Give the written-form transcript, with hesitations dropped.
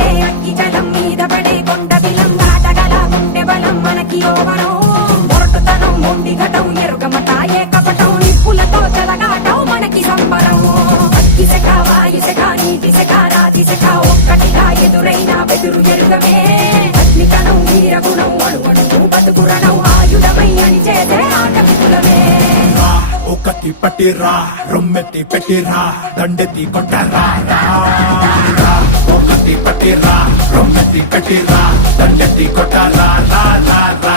పడే అగ్గి జలం మీద పడే కొండ బిలం దాటగల గుండె బలం మనకి ఓవరం మొరటుతనం మొండి ఘటం ఎరుగమట ఏ కపటం నిప్పులతో చెలగాటం మనకి సంబరం అగ్గిసెక వాయుసెక నీటిసెక రాతిసెక ఒక్కటిగా ఎదురైన బెదురు ఎరుగమే అగ్నికణం వీరగుణం అణువణువు బతుకురణం ఆయుధమై అని చేసే ఆటవికులమే ఒకటి పట్టిరా రొమ్మెత్తి పెట్టిరా దండెత్తి కొట్టరా ఒకటి పట్టిరా రొమ్మెత్తి పెట్టిరా దండెత్తి కొట్టరా రా రా రా